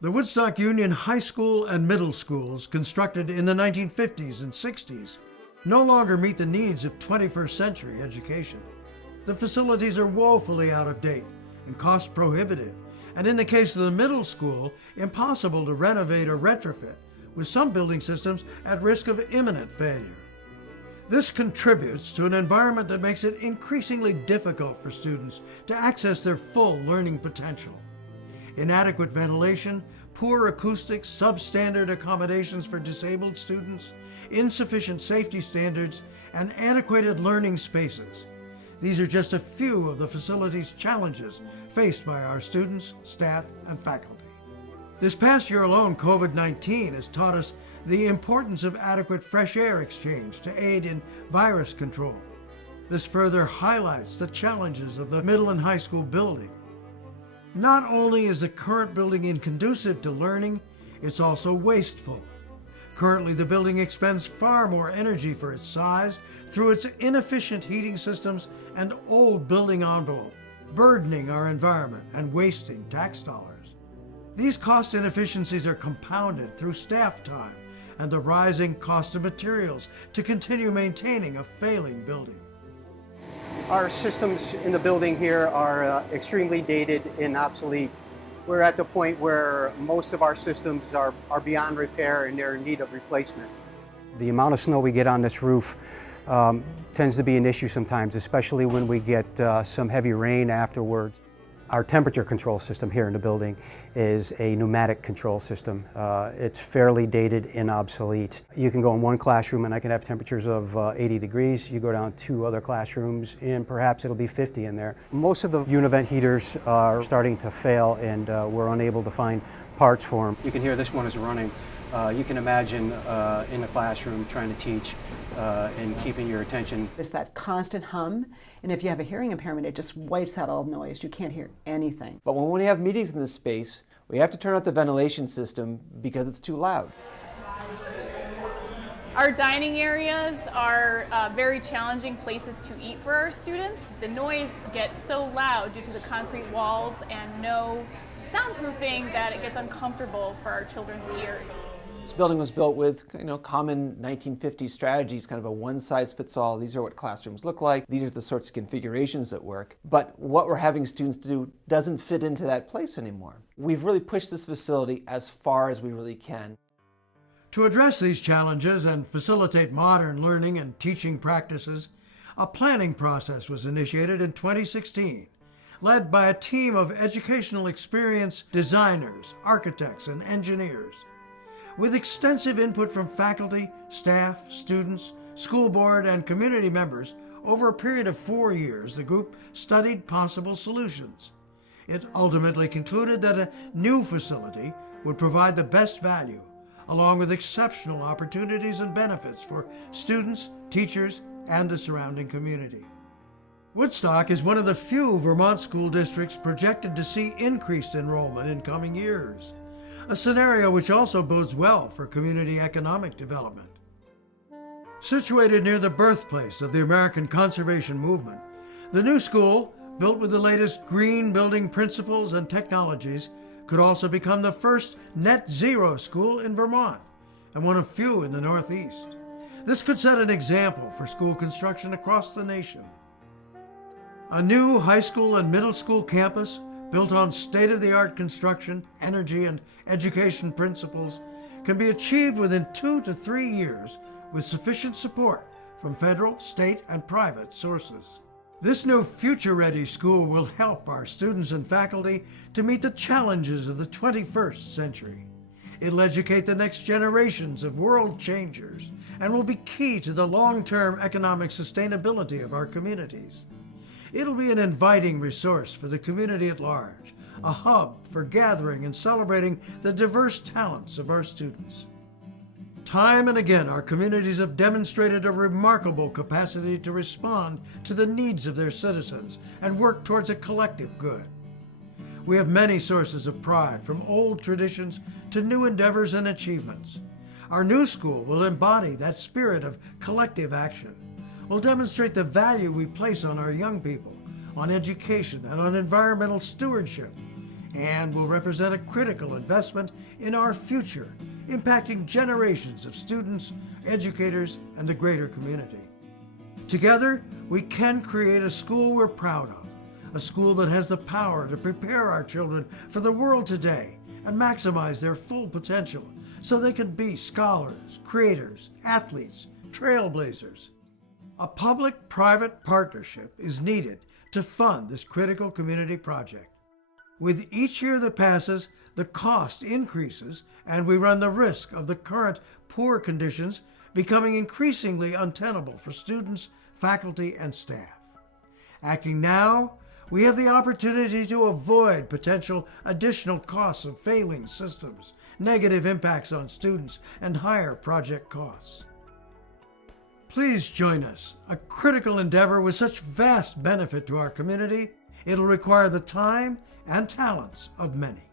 The Woodstock Union High School and middle schools, constructed in the 1950s and 60s, no longer meet the needs of 21st century education. The facilities are woefully out of date and cost prohibitive, and in the case of the middle school, impossible to renovate or retrofit, with some building systems at risk of imminent failure. This contributes to an environment that makes it increasingly difficult for students to access their full learning potential. Inadequate ventilation, poor acoustics, substandard accommodations for disabled students, insufficient safety standards, and antiquated learning spaces. These are just a few of the facility's challenges faced by our students, staff, and faculty. This past year alone, COVID-19 has taught us the importance of adequate fresh air exchange to aid in virus control. This further highlights the challenges of the middle and high school building. Not only is the current building inconducive to learning, it's also wasteful. Currently, the building expends far more energy for its size through its inefficient heating systems and old building envelope, burdening our environment and wasting tax dollars. These cost inefficiencies are compounded through staff time and the rising cost of materials to continue maintaining a failing building. Our systems in the building here are extremely dated and obsolete. We're at the point where most of our systems are beyond repair and they're in need of replacement. The amount of snow we get on this roof tends to be an issue sometimes, especially when we get some heavy rain afterwards. Our temperature control system here in the building is a pneumatic control system. It's fairly dated and obsolete. You can go in one classroom and I can have temperatures of 80 degrees. You go down two other classrooms and perhaps it'll be 50 in there. Most of the Univent heaters are starting to fail and we're unable to find parts for them. You can hear this one is running. You can imagine in a classroom trying to teach and keeping your attention. It's that constant hum, and if you have a hearing impairment, it just wipes out all noise. You can't hear anything. But when we have meetings in this space, we have to turn off the ventilation system because it's too loud. Our dining areas are very challenging places to eat for our students. The noise gets so loud due to the concrete walls and no soundproofing that it gets uncomfortable for our children's ears. This building was built with, common 1950s strategies, kind of a one-size-fits-all. These are what classrooms look like. These are the sorts of configurations that work. But what we're having students do doesn't fit into that place anymore. We've really pushed this facility as far as we really can. To address these challenges and facilitate modern learning and teaching practices, a planning process was initiated in 2016, led by a team of educational experience designers, architects, and engineers. With extensive input from faculty, staff, students, school board, and community members, over a period of 4 years, the group studied possible solutions. It ultimately concluded that a new facility would provide the best value, along with exceptional opportunities and benefits for students, teachers, and the surrounding community. Woodstock is one of the few Vermont school districts projected to see increased enrollment in coming years, a scenario which also bodes well for community economic development. Situated near the birthplace of the American conservation movement, the new school, built with the latest green building principles and technologies, could also become the first net zero school in Vermont and one of few in the Northeast. This could set an example for school construction across the nation. A new high school and middle school campus built on state-of-the-art construction, energy, and education principles can be achieved within 2 to 3 years with sufficient support from federal, state, and private sources. This new future-ready school will help our students and faculty to meet the challenges of the 21st century. It'll educate the next generations of world changers and will be key to the long-term economic sustainability of our communities. It'll be an inviting resource for the community at large, a hub for gathering and celebrating the diverse talents of our students. Time and again, our communities have demonstrated a remarkable capacity to respond to the needs of their citizens and work towards a collective good. We have many sources of pride, from old traditions to new endeavors and achievements. Our new school will embody that spirit of collective action. Will demonstrate the value we place on our young people, on education, and on environmental stewardship. and will represent a critical investment in our future, impacting generations of students, educators, and the greater community. Together, we can create a school we're proud of, a school that has the power to prepare our children for the world today and maximize their full potential so they can be scholars, creators, athletes, trailblazers. A public-private partnership is needed to fund this critical community project. With each year that passes, the cost increases and we run the risk of the current poor conditions becoming increasingly untenable for students, faculty, and staff. Acting now, we have the opportunity to avoid potential additional costs of failing systems, negative impacts on students, and higher project costs. Please join us. A critical endeavor with such vast benefit to our community, it'll require the time and talents of many.